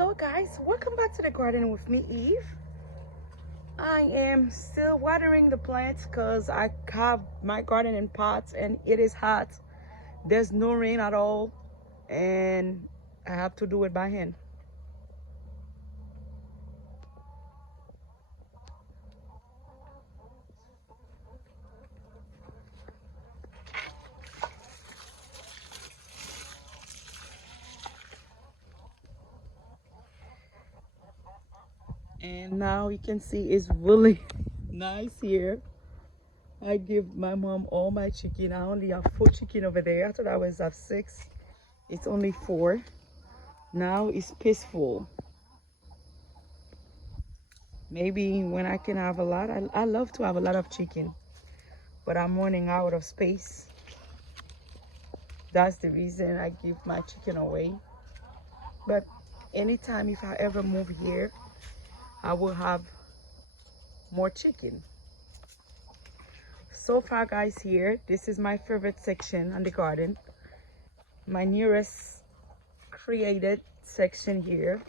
Hello guys, welcome back to the garden with me, Eve. I am still watering the plants because I have my garden in pots and it is hot. There's no rain at all and I have to do it by hand. And now you can see it's really nice here. I give my mom all my chicken. I only have 4 chicken over there. I thought I was have 6. It's only 4. Now it's peaceful. Maybe when I can have a lot, I love to have a lot of chicken, but I'm running out of space. That's the reason I give my chicken away. But anytime if I ever move here, I will have more chicken. So far guys, here, this is my favorite section on the garden. My newest created section here.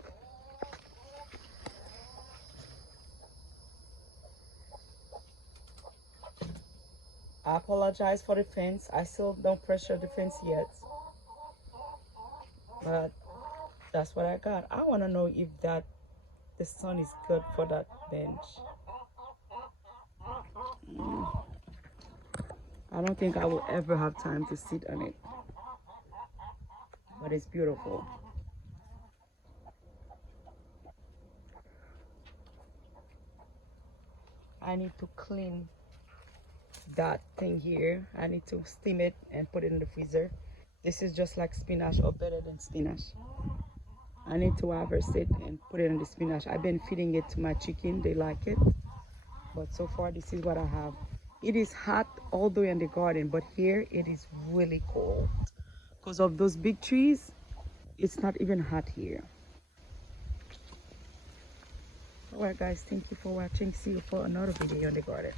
I apologize for the fence. I still don't pressure the fence yet. But that's what I got. I want to know if the sun is good for that bench. I don't think I will ever have time to sit on it. But it's beautiful. I need to clean that thing here. I need to steam it and put it in the freezer. This is just like spinach or better than spinach. I need to harvest it and put it in the spinach. I've been feeding it to my chicken. They like it. But so far, this is what I have. It is hot all the way in the garden, but here it is really cold. Because of those big trees, it's not even hot here. Alright guys, thank you for watching. See you for another video in the garden.